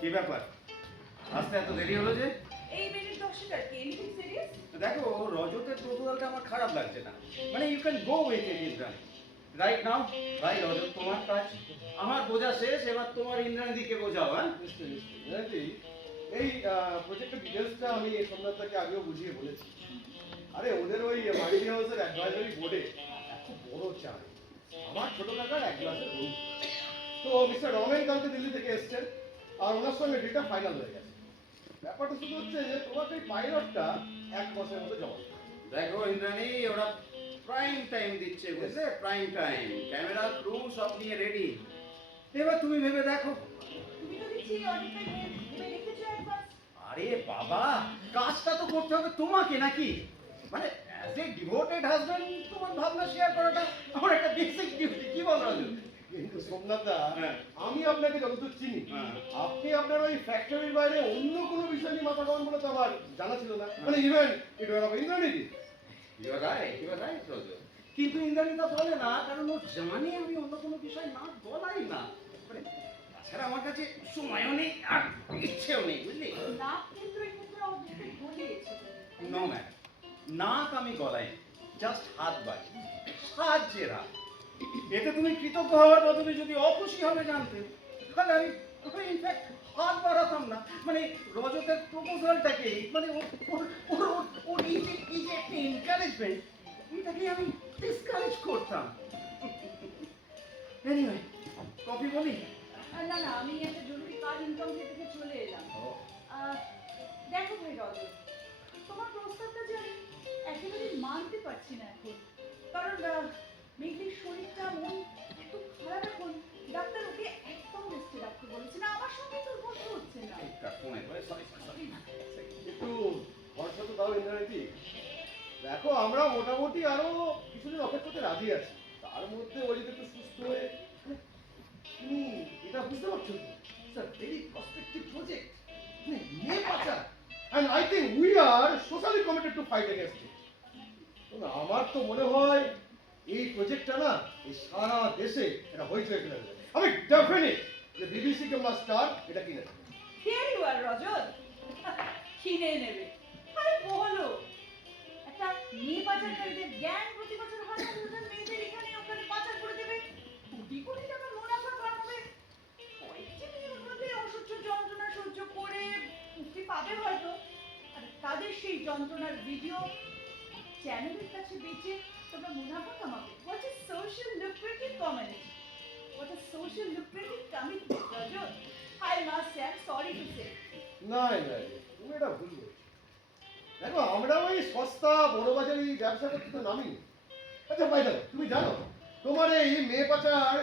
কি ব্যাপার আসতে এত দেরি হলো যে? এই মিনিট 10 আর কি এনিথিং সিরিয়াস? দেখো রজতের প্রপোজালটা আমার খারাপ লাগছে না, মানে you can go with it Indrani right now. ভাই রজত তোমার কাজ, আমার বোঝা শেষ, এবার তোমার ইন্দ্রাণীদিকে বোঝাও। হ্যাঁ নিশ্চয়ই এই প্রজেক্টের ডিটেলসটা আমি এই সোমনাথটাকে আগেও বুঝিয়ে বলেছি। আরে ওদের ওই মাইডি হাউসের অ্যাডভাইজারি বোর্ডে খুব বড় চাই, আমার ছোট কাকার এক গ্লাসের রুম। তো মিস্টার রমেন কালকে দিল্লি থেকে এসছেন আর ওনার সঙ্গে ডেটটা ফাইনাল হয়ে গেছে। ব্যাপারটা শুধু হচ্ছে যে তোমাকে এই পাইলটটা 1 মাসের মধ্যে জমা দিতে হবে। দেখো ইন্দ্রাণী, ওরা প্রাইম টাইম দিচ্ছে, বুঝলে? প্রাইম টাইম, ক্যামেরা ক্রু সব নিয়ে রেডি। এবার তুমি ভেবে দেখো। তুমি তো দেখছি অনেকটা ভেবে রেখেছো অ্যাডভান্স। আরে বাবা, কাজটা তো করতে হবে তোমাকে নাকি? মানে অ্যাজ এ ডিভোটেড হাজবেন্ড তোমার ভাবনা শেয়ার করাটা আমার একটা বেসিক ডিউটি, কি বল রাজু? কিন্তু সোমনাথদা, হ্যাঁ। আমি আপনাকে যতদূর চিনি, হ্যাঁ। আপনি আপনার ওই ফ্যাক্টরির বাইরে অন্য কোনো বিষয় নিয়ে মাথা গরম বলে তো আমার জানা ছিল না। মানে ইভেন এটা হবে ইন্দ্রাণীজি। You are right Raju. কিন্তু ইন্দ্রাণী তা বলে না, কারণ ও জানে আমি অন্য কোনো বিষয় না বলাই না। মানে তাছাড়া আমার কাছে সময়ও নেই আর ইচ্ছেও নেই, বুঝলি? না কিন্তু এক্ষেত্রে অবশ্যই বলেছে। নো ম্যাডাম, নাক আমি গলাই, জাস্ট হাত বাড়ি, সাহায্যের হাত। এতে তুমি কৃতজ্ঞ হওয়ার বদলে যদি অখুশি হবে জানতে, তাহলে আমি ইনফ্যাক্ট হাত বাড়াতাম না। মানে রজতের প্রপোজালটাকে, মানে ওর এই যে একটা এনকারেজমেন্ট, এটাকে আমি ডিসকারেজ করতাম। এনিওয়ে, কফি বলি? না না, আমি একটা জরুরি কাজ ইনকাম থেকে চলে এলাম। দেখো ভাই রজত, তোমার প্রস্তাবটা যে আমি একেবারে মানতে পারছি না এখন। কারণ মেয়েটির শরীরটা মন এত খারাপ এখন, ডাক্তার ওকে একদম রেস্টে রাখতে বলেছে না। আমার সঙ্গে তোর কথা হচ্ছে না। একটু ভরসা তো দাও ইন্দ্রাণীজি। দেখো আমরা মোটামুটি আরো কিছুদিন অপেক্ষা করতে রাজি আছি, তার মধ্যে ও যদি একটু সুস্থ হয়ে, তুমি এটা বুঝতে পারছো তো? স্যার ভেরি প্রসপেক্টিভ প্রজেক্ট, মেয়ে পাচার, and I think we are socially committed to fight against it. আমার তো মনে হয় এই প্রজেক্টটা না এই সারা দেশে এটা হইচই ফেলে দেবে। আমি ডেফিনেট যে বিবিসি কিংবা স্টার এটা কিনে নেবে। Here you are, রজত। কিনে নেবে? আরে বলো, একটা মেয়ে পাচারকারীদের গ্যাং প্রতি বছর হাজার হাজার মেয়েদের এখানে ওখানে পাচার করে দেবে, কোটি কোটি টাকা মুনাফা কামাবে। কয়েকটি মেয়ের মধ্যে অসহ্য যন্ত্রণা সহ্য করে মুক্তি পাবে হয়তো, আর তাদের সেই যন্ত্রণার ভিডিও চ্যানেলের কাছে বেচে তোমরা মুনাফা কামাবে। What a social lucrative community! What a social lucrative commitment, Rajat! I must say, I'm sorry to say. না না, তুমি এটা ভুল বলছো। দেখো আমরা ওই সস্তা বড় বাজারি ব্যবসা করতে তো নামিনি। আচ্ছা ভাই দেখো, তুমি জানো তোমার এই মেয়ে পাচার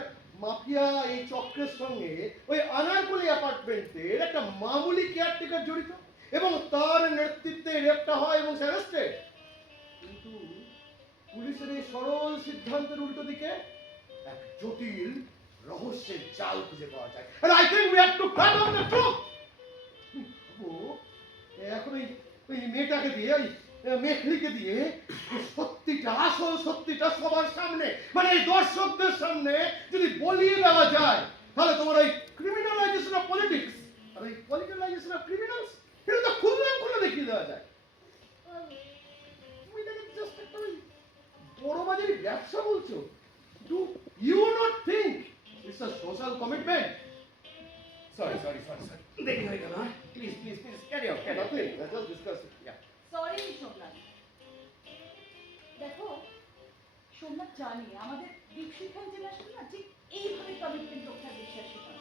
মাফিয়া এই চক্রের সঙ্গে ওই আনারকলি অ্যাপার্টমেন্টের একটা মামুলি কেয়ারটেকার জড়িত এবং তার নেতৃত্বে রেপটা হয় এবং সে অ্যারেস্টেড। কিন্তু পুলিশের এই সরল সিদ্ধান্তের উল্টো দিকে এক জটিল রহস্যের জাল খুঁজে পাওয়া যায়। And I think we have to cut off the truth. এখন ওই মেয়েটাকে দিয়ে, ওই মেঘলিকে দিয়ে সত্যিটা, আসল সত্যিটা সবার সামনে, মানে এই দর্শকদের সামনে যদি বলিয়ে দেওয়া যায়, তাহলে তোমার ওই ক্রিমিনালাইজেশন অফ পলিটিক্স আর ওই পলিটিক্যালাইজেশন অফ ক্রিমিনালস এটা তো খুলনা খুলে দেখিয়ে দেওয়া যায়। তুমি এটাকে জাস্ট একটা ওই বড় বাজারি ব্যবসা বলছো। Do you not think it's a social commitment? Sorry দেরি হয়ে গেল। Please carry on. Nothing. Let's just discuss it. Yeah. Sorry Somnath. দেখো সোমনাথ, জানি আমাদের দীপশিখা জেনারেশন না ঠিক এইভাবে কমিটমেন্ট রক্ষার বিশ্বাস করে।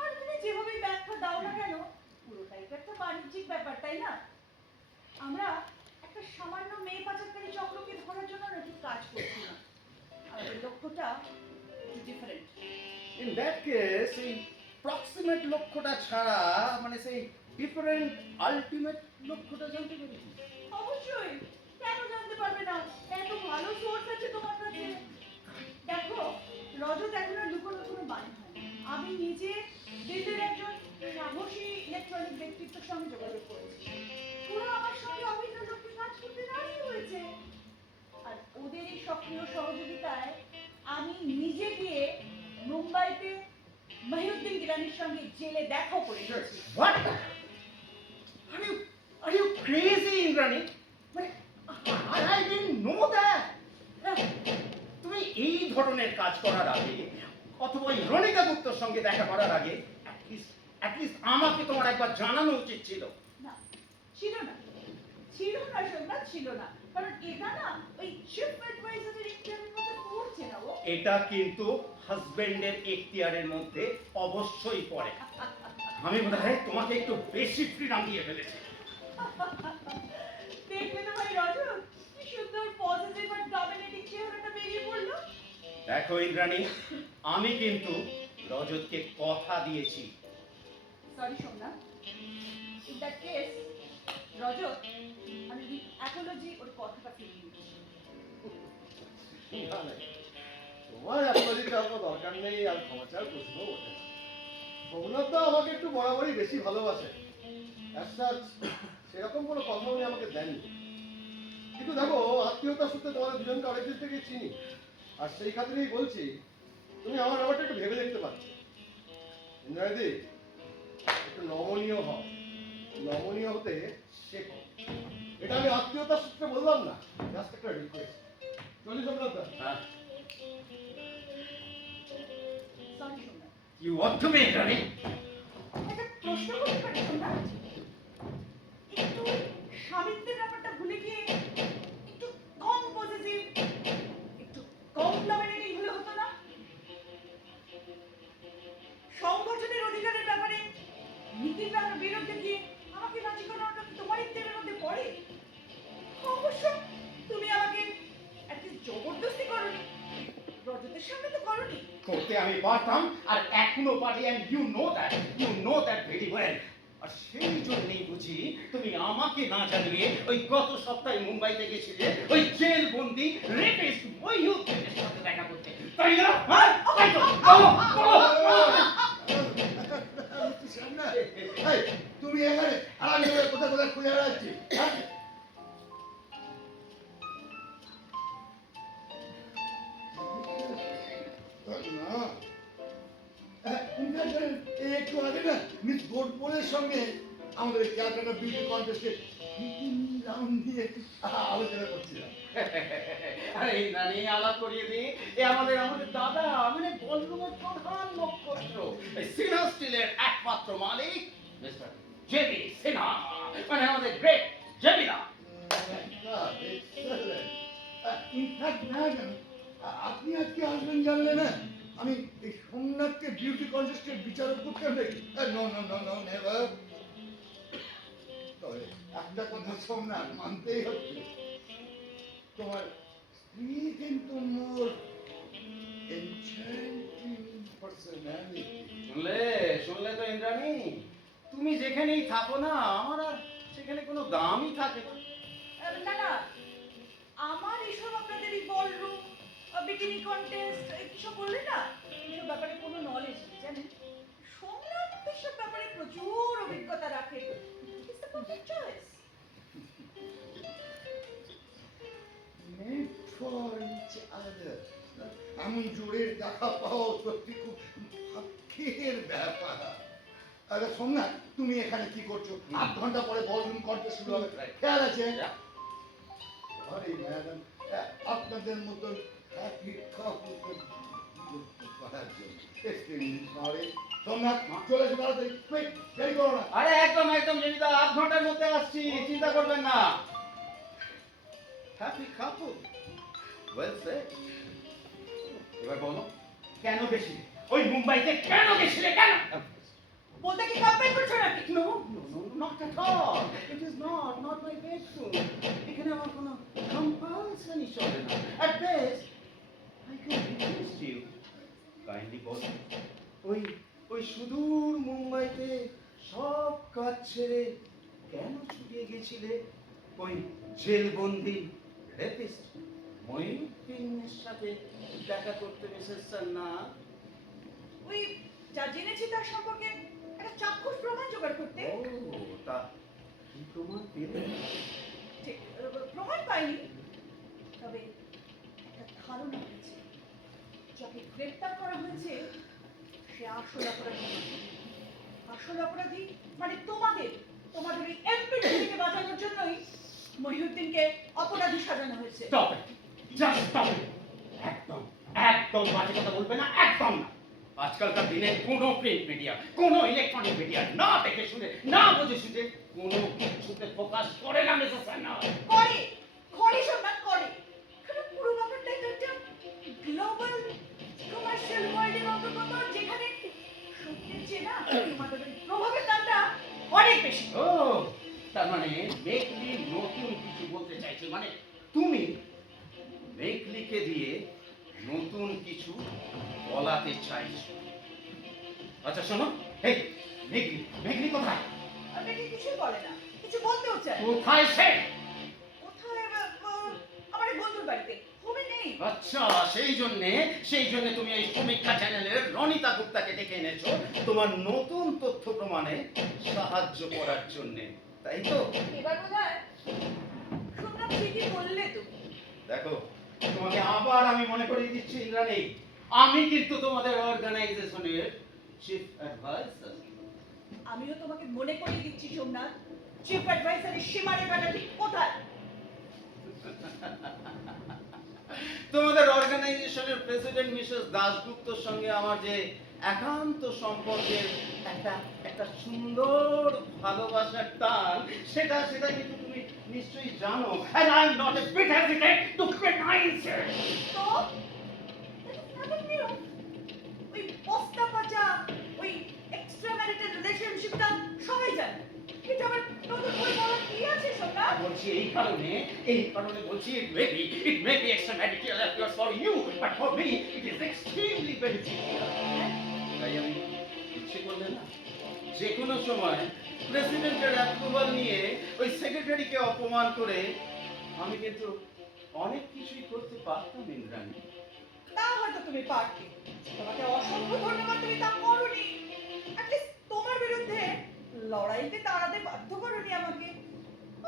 আর তুমি যেভাবে ব্যাখ্যা দাও না কেন, পুরোটাই তো একটা বাণিজ্যিক ব্যাপার, তাই না? আমরা একটা সামান্য মেয়ে পাচারকারী চক্রকে ধরার জন্য নাকি কাজ করছি না, আমাদের লক্ষ্যটা ডিফারেন্ট। ইন দ্যাট কেস এই প্রক্সিমেট লক্ষ্যটা ছাড়া, মানে সেই ডিফারেন্ট আলটিমেট লক্ষ্যটা জানতে পেরেছি। অবশ্যই, কেন জানতে পারবে না? এত ভালো সোর্স আছে তোমার কাছে। দেখো রজত এখন আর লুকোনোর কোনো বাড়ি হয় না। আমি নিজে দিল্লির একজন সাহসী ইলেকট্রনিক ব্যক্তিত্বের সঙ্গে যোগাযোগ করেছি। ওরা আমার সঙ্গে অভিন্ন লোককে কাজ করতে রাজি হয়েছে। আর ওদের এই সক্রিয় সহযোগিতায় আমি নিজে গিয়ে মুম্বাইতে মহিউদ্দিন গিলানি ইন্দ্রাণীর সঙ্গে জেলে দেখা করে এসেছি। What? Are you crazy, Indrani? মানে I didn't know that. তুমি এই ধরনের কাজ করার আগে অথবা এই রনিতা গুপ্তর সঙ্গে দেখা করার আগে অ্যাটলিস্ট আমাকে তোমার একবার জানানো উচিত ছিল। না, ছিল না, ছিল না সোমনাথ, ছিল না। কারণ এটা না ওই চিফ অ্যাডভাইজারের এখতিয়ারের মধ্যে পড়ছে না। ও এটা কিন্তু হাজবেন্ডের এখতিয়ারের মধ্যে অবশ্যই পড়ে। আমি বোধহয় তোমাকে একটু বেশি ফ্রিডম দিয়ে ফেলেছি। দেখলে তো ভাই রজত, কি সুন্দর পজিটিভ আর ডমিনেটিং চেহারাটা বেরিয়ে পড়লো। দেখো ইন্দ্রাণী, আমি কিন্তু রজতকে কথা দিয়েছি। Sorry Somnath, in that case Rajat, আমি উইথ অ্যাপোলজি ওর কথাটা ফিরিয়ে নিচ্ছি। না, না, তোমার অ্যাপোলজি চাওয়ার কোনো দরকার নেই, আর ক্ষমা চাওয়ার প্রশ্ন ওঠে না। সোমনাথ তো আমাকে একটু বরাবরই বেশি ভালোবাসে। As such, সেরকম কোনো কথা উনি আমাকে দেননি। কিন্তু দেখো, আত্মীয়তার সূত্রে তোমাদের দুজনকে অনেকদিন থেকে চিনি, আর সেই খাতিরেই বলছি, তুমি আমার ব্যাপারটা একটু ভেবে দেখতে পারছো। ইন্দ্রাণীদি, একটু নমনীয় হও, নমনীয় হতে শেখো। এটা আমি আত্মীয়তার সূত্রে বললাম না, জাস্ট একটা রিকোয়েস্ট। চলি সোমনাথ দা। হ্যাঁ, সরি সোমনাথ, কি ওয়ান্ট মি ইন্দ্রাণী? একটা প্রশ্ন করতে পারি সোমনাথ? একটু স্বামীত্বের ব্যাপারটা ভুলে গিয়ে একটু কম পজিটিভ, একটু কম ডমিনেটিং হলে হতো না? সংগঠনের অধিকারের ব্যাপারে নীতির বিরুদ্ধে গিয়ে আমাকে রাজি করানোটা কি তোমার ইচ্ছের মধ্যে পড়ে? অবশ্য তুমি আমাকে একদিন জবরদস্তি করনি, রজতের সামনে তো করনি। করতে আমি পারতাম, আর এখনো পারি, and you know that very well. আর সেই জন্যই বুঝি তুমি আমাকে না জানিয়ে ওই গত সপ্তাহে মুম্বাইতে গেছিলে ওই জেল বন্দি রেপিস্ট ওই ইউথের সাথে দেখা করতে, তাই না? হ্যাঁ, তাই তো? বলো, বলো, বলো। এই, তুমি এখানে আর আমি তোকে কোথায় কোথায় খুঁজে বেড়াচ্ছি, হ্যাঁ? না, একটু আগে না মিস গোডবোলের সঙ্গে আমাদের ক্যালকাটা বিউটি কন্টেস্টে রাউন্ড নিয়ে আলোচনা করছিলাম। আরে ইন্দ্রাণী, আলাপ করিয়ে দিই, এ আমাদের দাদা, মানে বলরুমের প্রধান নক্ষত্র, সিনহা স্টিলের একমাত্র মালিক মিস্টার জেবি সিনহা, মানে আমাদের গ্রেট জেবিদা। ইনফ্যাক্ট ম্যাডাম, আপনি আজকে আসবেন জানলে না আমি এই সোমনাথকে বিউটি কন্টেস্টের বিচারক করতাম নাকি? No no no no never. তবে একটা কথা সোমনাথ মানতেই হচ্ছে, তোমার স্ত্রী কিন্তু মোর এনচ্যান্টিং পার্সোনালিটি। শুনলে তো ইন্দ্রাণী, তুমি যেখানেই থাকো না আমার আর সেখানে কোনো দামই থাকে না। না না, আমার এসব আপনাদের এই বলরুম বিকিনি কন্টেস্ট এসব বললে না, এসব ব্যাপারে কোনো নলেজ নেই জানেন। সোমনাথ এসব ব্যাপারে প্রচুর অভিজ্ঞতা রাখে। It's the perfect choice. Made for each other. এমন জোরের দেখা পাও সত্যি খুব ভাগ্যের ব্যাপার। আরে সোমনাথ, তুমি এখানে কি করছো? ৮ ঘন্টা পরে বলরুম কন্টেস্ট শুরু হবে, খেয়াল আছে? আরে ম্যাডাম, আপনাদের মতন হ্যাপি কাপলকে করার জন্য সরি। সোমনাথ, চলে এসো তাড়াতাড়ি, কুইক, দেরি করো না। আরে একদম একদম জেবিদা, ৮ ঘন্টার মধ্যে আসছি, চিন্তা করবেন না। হ্যাপি কাপল, ওয়েল সেড। এবার বলো, কেন গেছিলে ওই মুম্বাইতে, কেন গেছিলে, কেন? বলতে কি কম্পেয়ার করছো নাকি? No, not at all. It is not my bedroom. এখানে আমার কোনো compulsion চলে না। At best, I can request you. Kindly বলো, ওই সুদূর মুম্বাইতে সব কাজ ছেড়ে কেন ছুটে গেছিলে ওই জেলবন্দি রেপিস্ট মঈনুদ্দিনের সাথে দেখা করতে, মিসেস সান্না? ওই যা জেনেছি তার সম্পর্কে একটা চাক্ষুষ প্রমাণ জোগাড় করতে। ও, তা কি প্রমাণ পেলে? ঠিক প্রমাণ পাইনি, তবে একটা ধারণা হয়েছে যাকে গ্রেপ্তার করা হয়েছে সে আসল অপরাধী। আসল অপরাধী মানে তোমাদের ওই এমপিটি থেকে বাঁচানোর জন্যই মহিউদ্দিনকে অপরাধী সাজানো হয়েছে। Stop it, just stop it. একদম একদম বাজে কথা বলবে না, একদম না। আজকালকার দিনে কোনো প্রিন্ট মিডিয়া, কোনো ইলেকট্রনিক মিডিয়া না দেখে শুনে, না বুঝে শুনে কোনো কিছুতে ফোকাস করে না মিসেস সান্যাল। করে করে সম্মান করে, কারণ পুরো ব্যাপারটাই তো একটা গ্লোবাল কমার্শিয়াল ওয়ার্ল্ডের অন্তর্গত, যেখানে সত্যের চেয়ে না তোমাদের ওই প্রভাবের দামটা অনেক বেশি। ও, তার মানে মেঘলি নতুন কিছু বলতে চাইছে, মানে তুমি মেঘলিকে দিয়ে নতুন কিছু বলাতে চাইছো। আচ্ছা শোনো, এই মেঘলি, মেঘলি কোথায়? আমাকে কিছুই বলে না, কিছু বলতেও চায় না। কোথায় সে? কোথায় আমার এক বন্ধুর বাড়িতে, হোমে নেই। আচ্ছা, সেই জন্য তুমি এই সমীক্ষা চ্যানেলের রনিতা গুপ্তাকে ডেকে এনেছো তোমার নতুন তথ্য প্রমাণে সাহায্য করার জন্য, তাই তো? এবার বোধহয় শুনলাম ঠিকই বললে তুমি। দেখো, তোমাকে আবার আমি মনে করিয়ে দিচ্ছি ইন্দ্রাণী, আমি কিন্তু তোমাদের অর্গানাইজেশনের চিফ অ্যাডভাইজার। আমিও তোমাকে মনে করিয়ে দিচ্ছি সোমনাথ, চিফ অ্যাডভাইসারের সীমারেখাটা ঠিক কোথায়। তোমাদের অর্গানাইজেশনের প্রেসিডেন্ট মিসেস দাশগুপ্তর সঙ্গে আমার যে একান্ত সম্পর্কের একটা সুন্দর ভালোবাসার টান, সেটা কিন্তু তুমি নিশ্চয়ই জানো। And I am not a bit hesitant to denounce it. তো ওই বস্তা পচা ওই এক্সট্রা ম্যারিটাল রিলেশনশিপটা সবাই জানে। এটা আবার নতুন করে বলার কি আছে সোমনাথ? বলছি এই কারণে বলছি, it may be extramarital affairs for you, but for me it is extremely beneficial. তাই আমি ইচ্ছে করলে না যে কোনো সময় প্রেসিডেন্টের অ্যাপ্রুভাল নিয়ে ওই সেক্রেটারিকে অপমান করে আমি কিন্তু অনেক কিছুই করতে পারতাম ইন্দ্রাণী। তা হয়তো তুমি পারতে, তোমাকে অসংখ্য ধন্যবাদ, তুমি তা করোনি। অ্যাটলিস্ট তোমার বিরুদ্ধে লড়াইতে দাঁড়াতে বাধ্য করোনি আমাকে।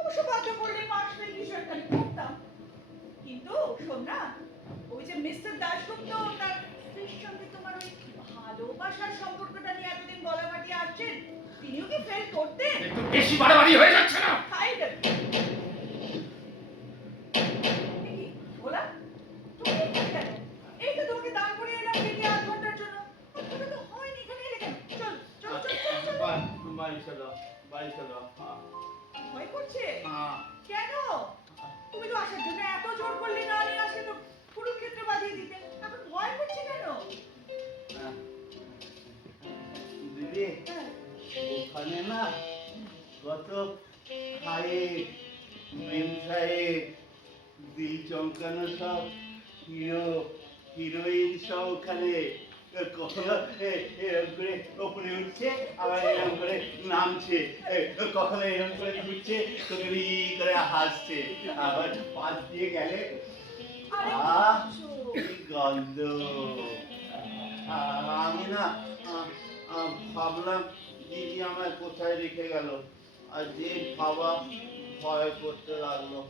অবশ্য বাধ্য করলে পার্সোনাল কিছু একটা আমি করতাম। কিন্তু সোমনাথ, ওই যে মিস্টার দাশগুপ্ত তার স্ত্রীর সঙ্গে তোমার ওই ভালোবাসার সম্পর্কটা নিয়ে এতদিন গলা কাটিয়ে আসছেন, তিনিও কি ফেল করতেন? একটু বেশি বাড়াবাড়ি হয়ে যাচ্ছে না? খাইলেন কি বলা? তুমি এখানে কেন? এই তো তোমাকে দাঁড় করিয়ে এলাম বেরিয়ে 8 ঘন্টার জন্য। অতটা তো হয়নি, এখানে এলে কেন? চল চল চল চল চল। বাড়ি চলো। ভয় করছে? কেন? তুমি তো আসার জন্য এত জোর করলে, না নিয়ে আসলে তো কুরুক্ষেত্র বাজিয়ে দিতে। এখন ভয় করছে কেন? দিদি, হ্যাঁ, ওখানে না কত হাইট, মেম সাহেব, দিল চমকানো সব হিরোইন সব ওখানে কখনো এরকম করে ওপরে উঠছে, আবার এরকম করে নামছে, কখনো এরকম করে ঘুরছে, কখনো করে হাসছে, আবার পাশ দিয়ে গেলে আরে আহ বুঝছো। কি গন্ধ। আমি না ভাবলাম দিদি আমার কোথায় রেখে গেল, আর যে ভাবা ভয় করতে লাগলো।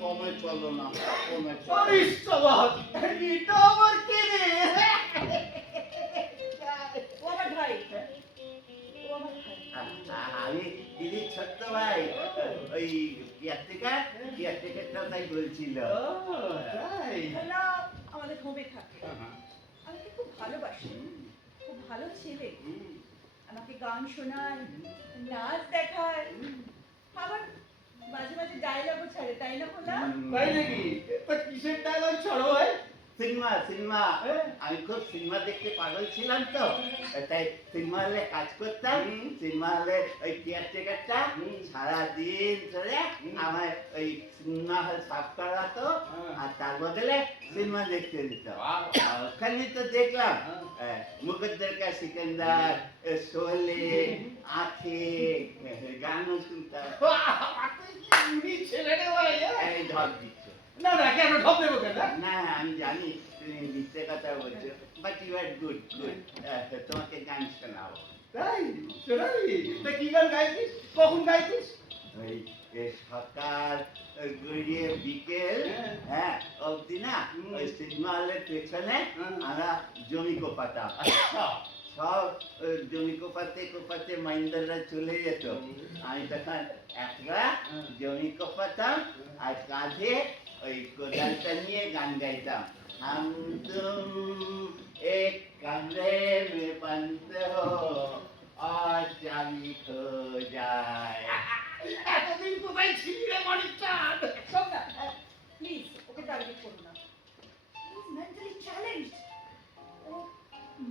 কমে চলো না, কমে চলো। এটা আমার কে রে? ও আমার ভাই, ও আমার ভাই। আমি দিদির ছোট্ট ভাই, ওই কেয়ারটেকারটা তাই বলছিল। হ্যালো, আমাদের হোমে থাকে। আমাকে খুব ভালোবাসে, খুব ভালো ছেলে। আমাকে গান শোনায়, নাচ দেখায়, আবার মাঝে মাঝে ডায়লগও ছাড়ে, তাই না বলা? তাই নাকি? তা কিসের ডায়লগ ছাড়ো ভাই? সিনেমা আমি খুব সিনেমা দেখতে পাগল ছিলাম তো, তাই সিনেমা হলে কাজ করতাম। সিনেমা হলে ওই কেয়ারটেকারটা সারাদিন ধরে আমার ওই সিনেমা হল সাফ করাতো, আর তার বদলে সিনেমা দেখতে দিত। ওখানে তো দেখলাম মুকদ্দর কা সিকান্দার, শোলে, আঁখে, গানও শুনতাম। ছেলে রে ভাই, এই ঢপ দিচ্ছ। না কেন ঢপ দেবো কেন? না, আমি জানি তুমি মিথ্যে কথা বলছো, বাট ইউ আর গুড। তোমাকে গান শোনাবো। তাই শোনাবি? তা কি গান গাইতিস? কখন গাইতিস? ওই সকাল গড়িয়ে বিকেল, হ্যাঁ অবধি না ওই সিনেমা হলের পেছনে আমরা জমি কোপাতাম। আচ্ছা, সব জমি কোপাতে কোপাতে মাইন্দাররা চলে যেত। আমি তখন একলা জমি কোপাতাম আর কাঁধে ওই কোদালটা নিয়ে গান গাইতাম। हम तुम एक कमरे में बंद हो और चाबी खो जाए। এতদিন কোথায় ছিলি রে মানিক চাঁদ? শোন না, প্লিজ ওকে টার্গেট করো না। He is mentally challenged. ও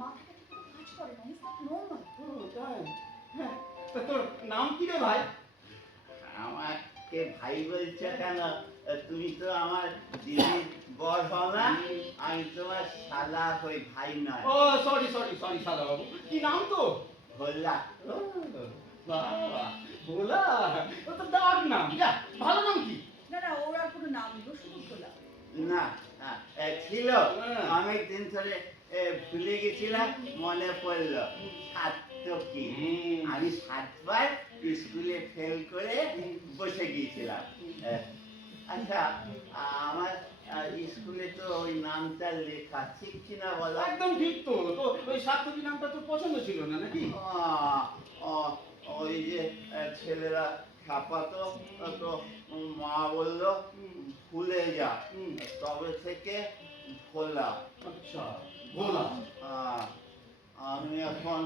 মাথাটা ঠিক মতো কাজ করে না, হি ইজ নট নরমাল। ও, তাই? হ্যাঁ, তা তোর নাম কি রে ভাই? আমাকে ভাই বলছো কেন? তুমি তো আমার দিদির বর হও না? আমি তোমার শালা হই, ভাই নয়। ও সরি সরি সরি সাদা বাবু, কি নাম তো? ভোলা। ও, বাবা ভোলা, ও তো ডাক নাম। যা, ভালো নাম কি? না না, ওর আর কোনো নাম নেই, ও শুধু খোলা। না, ছিল অনেক দিন ধরে, ভুলে গেছিলাম, মনে পড়লো। সাতকি। আমি 7 বার স্কুলে ফেল করে বসে গিয়েছিলাম। আচ্ছা, আমার স্কুলে তো ওই নামটা লেখা ঠিক কিনা বলো? একদম ঠিক তো। তো ওই সাতকি নামটা তোর পছন্দ ছিল না নাকি? ওই যে ছেলেরা ছাপাতো, তো মা বললো ভুলে যা, তবে থেকে ভোলা। আচ্ছা, ভোলা। আমি এখন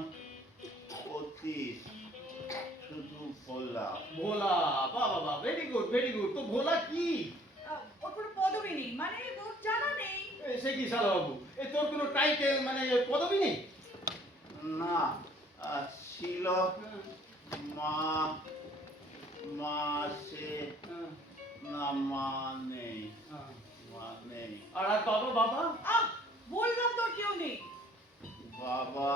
25, শুধু ভোলা। ভোলা, বাহ বাহ বাহ, ভেরি গুড ভেরি গুড। তো ভোলা কি? ওর কোনো পদবি নেই, মানে ওর জানা নেই। সে কি সাদা বাবু, তোর কোনো টাইটেল মানে পদবি নেই? না, ছিল মা, সে না, মা নেই, মা নেই। আর আর বাবা বাবা? বললাম তোর কেউ নেই। বাবা,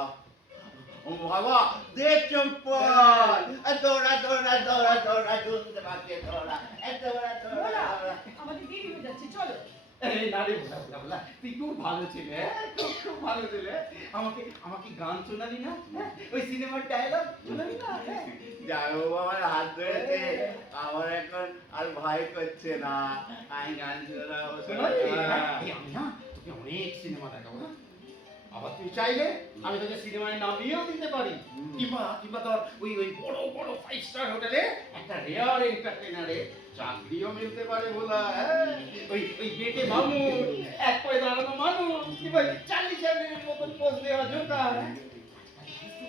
ও বাবা, দেখ চম্পল, দৌড়া দৌড়া দৌড়া দৌড়া, দুধ বাকে দৌড়া, দৌড়া বলা, দৌড়া। আমাদের দেরি হয়ে যাচ্ছে, চলো। এই না রে ভোলা ভোলা ভোলা, তুই খুব ভালো ছেলে, খুব খুব ভালো ছেলে। আমাকে আমাকে গান শোনালি না? ওই সিনেমার ডায়লগ শোনালি না? যাবো, আমার হাত ধরেছে, আমার এখন আর ভয় করছে না, আমি গান শোনাবো। শোনালি? এই আমি না তোকে অনেক সিনেমা দেখাবো না? আবার তুই চাইলে আমি তোকে সিনেমায় নামিয়েও দিতে পারি। কিংবা তোর ওই ওই বড় বড় 5 স্টার হোটেলে একটা রেয়ার এন্টারটেইনারে চাকরিও মিলতে পারে ভোলা। ওই ওই গেটে মামুন, এক পায়ে দাঁড়ানো মানুষ, কিংবা চার্লি চ্যাপলিনের মতন পোজ দেওয়া জোকার।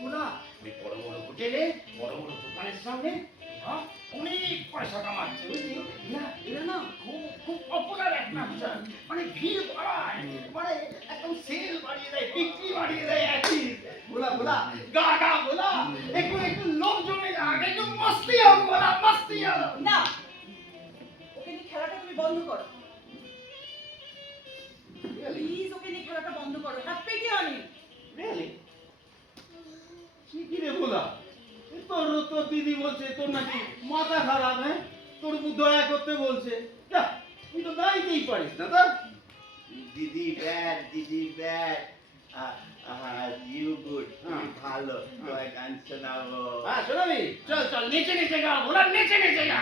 ভোলা, ওই বড় বড় হোটেলে বড় বড় দোকানের সামনে অনেক পয়সা কামাচ্ছে, বুঝলি? এরা না খুব খুব পপুলার এক নামটা, মানে ভিড় বাড়ায়, মানে একদম সেল বাড়িয়ে দেয়, বিক্রি বাড়িয়ে দেয় একই। ভোলা ভোলা, গা গা ভোলা, একটু একটু লোক জমে যাক, একটু মস্তি হোক ভোলা, মস্তি হোক। না, ওকে নিয়ে খেলাটা তুমি বন্ধ করো, প্লিজ। ওকে নিয়ে খেলাটা বন্ধ করো, হাত পেতে অনেক। Really? কি রে ভোলা, তোর দিদি বলছে তোর নাকি মাথা খারাপ, হ্যাঁ? তোর উপর দয়া করতে বলছে। যা, তুই তো গাইতেই পারিস না তা? দিদি ব্যাড, ইউ গুড, ভালো, তোর গান শোনাবো। হ্যাঁ শোনাবি? চল চল, নেচে নেচে গা ভোলা, নেচে নেচে গা।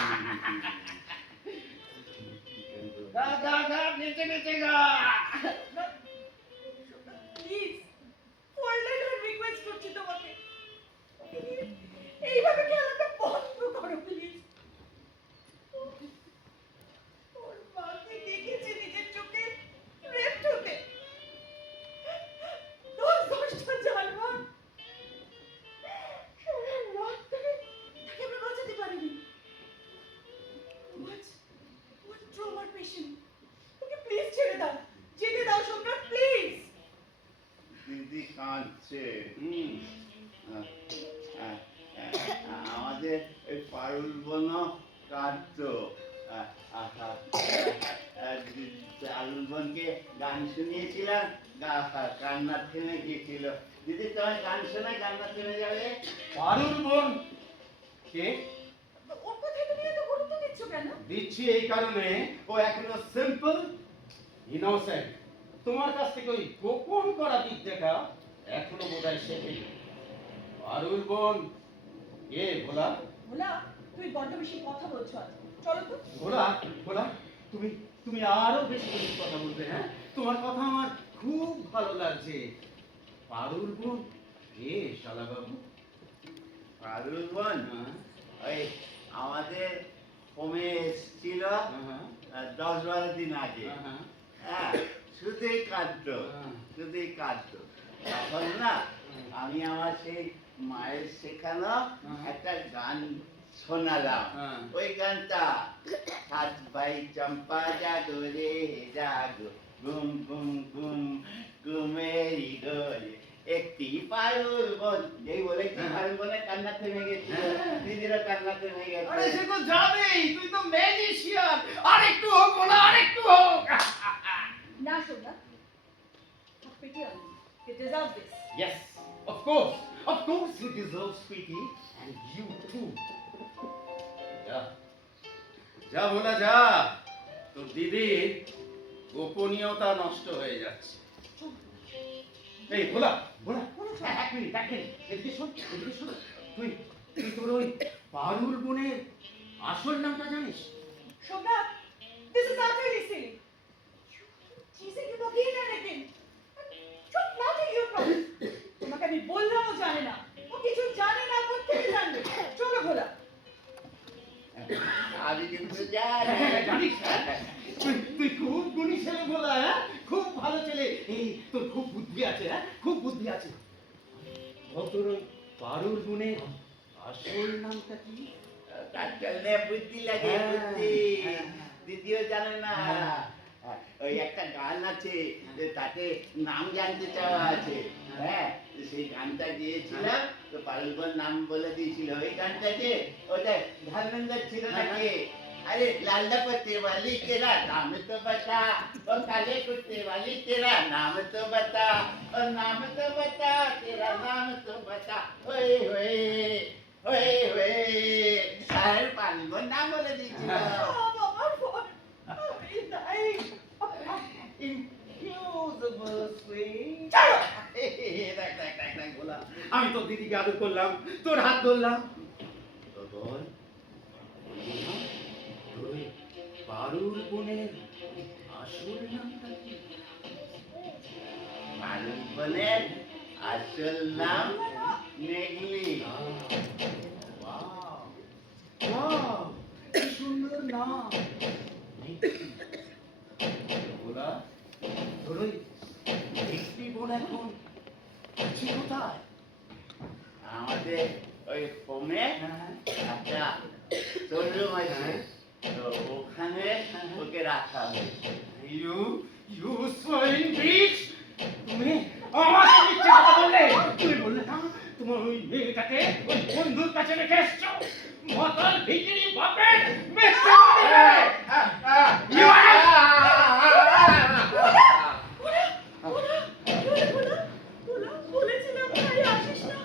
গা গা গা, নেচে নেচে গা। প্লিজ, ফরল্যান্ড রিকোয়েস্ট করছি তোমাকে, ওকে নিয়ে এইভাবে খেলাটা বন্ধ করো প্লিজ। ওর মাকে দেখেছে নিজের চোখে রেপ্ট হতে, 10-10টা জানোয়ার রাত থেকে তাকে আমরা বাঁচাতে পারিনি। What trauma patient? Okay please ছেড়ে দাও, যেতে দাও সম্রাট, প্লিজ। দিদি কাঁদছে। আমাদের ওই পারুল বোনও কাঁদতো। পারুল বোনকে গান শুনিয়েছিলাম, কান্না থেমে গিয়েছিল। দিদি তোমার গান শোনায়, কান্না থেমে যাবে। পারুল বোন কে? ওর কথায় তুমি এত গুরুত্ব দিচ্ছ কেন? দিচ্ছি এই কারণে, ও এখনো সিম্পল ইনোসেন্ট। তোমার কাছ থেকে ওই গোপন করা বিদ্যাটা এখনো বোধহয় শেখেনি। পারুল বোন কে ভোলা? ভোলা, তুমি বড্ড বেশি কথা বলছো আজ, চলো তো। ভোলা ভোলা, তুমি তুমি আরো বেশি বেশি কথা বলবে, হ্যাঁ? তোমার কথা আমার খুব ভালো লাগছে। পারুল বোন কে শালা বাবু? পারুল বোন ওই আমাদের হোমে এসেছিল 10-12 দিন আগে। হ্যাঁ, শুধুই কাঁদতো, শুধুই কাঁদতো। তখন না আমি আমার সেই মায়ের শেখানো একটা গান শোনালাম। ওই গানটা সাত ভাই চম্পা জাগো রে জাগো, ঘুম ঘুম ঘুম ঘুমেরি ঘরে একটি পারুল বোন। এই বলে কি পারুল বোনের কান্না থেমে গেছে, দিদিরও কান্না থেমে গেছে। আরে সে তো যাবেই, তুই তো ম্যাজিশিয়ান। আরেকটু হোক বলা, আরেকটু হোক। না Somnath, pity on him. He deserves this. Yes, of course he deserves pity, and you too. যা, যা ভোলা যা, তোর দিদির গোপনীয়তা নষ্ট হয়ে যাচ্ছে। এই ভোলা, ভোলা, এক মিনিট, এদিকে শোন, এদিকে শোন। তুই তুই তোর ওই পারুল বোনের আসল নামটা জানিস? Shobhat, this is utterly silly. Teasing him again and again. Just nothing you promise. তোমাকে আমি বললামও জানে না, ও কিছু জানে না, কোথেকে জানবে? চলো ভোলা। আমি কিন্তু জানি। জানিস তুই খুব গুণী ছেলে ভোলা, হ্যাঁ? খুব ভালো ছেলে। এই তোর খুব বুদ্ধি আছে, হ্যাঁ? খুব বুদ্ধি আছে। তোর ওই পারুল বোনের আসল নামটা কি? তার জন্য বুদ্ধি লাগে, বুদ্ধি। দিদিও জানে না। ওই একটা গান আছে যে তাতে নাম জানতে চাওয়া আছে। হ্যাঁ, সেই গানটা দিয়েছিলাম তো পারুল বোন নাম বলে দিয়েছিল। ওই গানটা যে ওটা ধর্মেন্দ্র ছিল নাকি? अरे लाला पत्ते वाली तेरा नाम तो बता, और काले कुत्ते वाली तेरा नाम तो बता, और नाम तो बता, तेरा नाम तो बता। ओए होए ओए होए सारे पानी को नाम बोले दीजिए। আমার ফোন, আমি dying. Infusable sweet. চলো। দেখ বলা, আমি তোর দিদিকে আদর করলাম, তোর হাত ধরলাম। তো বল, তোর ওই পারুল বোনের আসল নামটা কি? পারুল বোনের আসল নাম মেঘলি। Wow, কি সুন্দর নাম। বলা, তোর ওই একটি বোন এখন আছে কোথায়? আমাদের ওই হোমে একটা শোরুম আছে, তো ওখানে ওকে রাখা হয়েছে। You swine bitch! তুমি আমার মিথ্যে কথা বললে। তুমি বললে না তোমার ওই মেয়েটাকে ওই বন্ধুর কাছে রেখে এসছো। মাতাল ভিখারি বাপের মিথ্যে বললে। You বলেছিলাম ভাই আসিস না।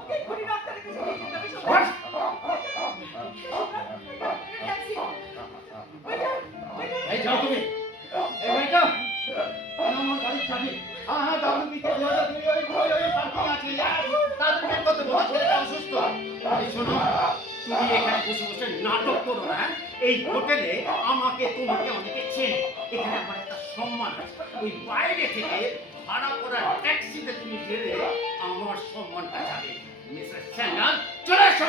ওকে ঘুরি ডাক্তারের কাছে নিয়ে যেতে হবে সবাই। এই যাও তুমি। এই ভাইটা, আমার গাড়ির চাবি। হ্যাঁ, দাদু দিকে দাদা তুমি ওই পার্কিং আছে। তাদের বের করতে বলো, ছেলেটা অসুস্থ। এই শোনো, তুমি এখানে বসে বসে নাটক করো না। এই হোটেলে আমাকে তোমাকে অনেকে চেনে। এখানে আমার একটা সম্মান আছে। ওই বাইরে থেকে ভাড়া করা ট্যাক্সিতে তুমি গেলে আমার সম্মানটা যাবে। মিসেস চ্যান্ডাল, চলে এসো।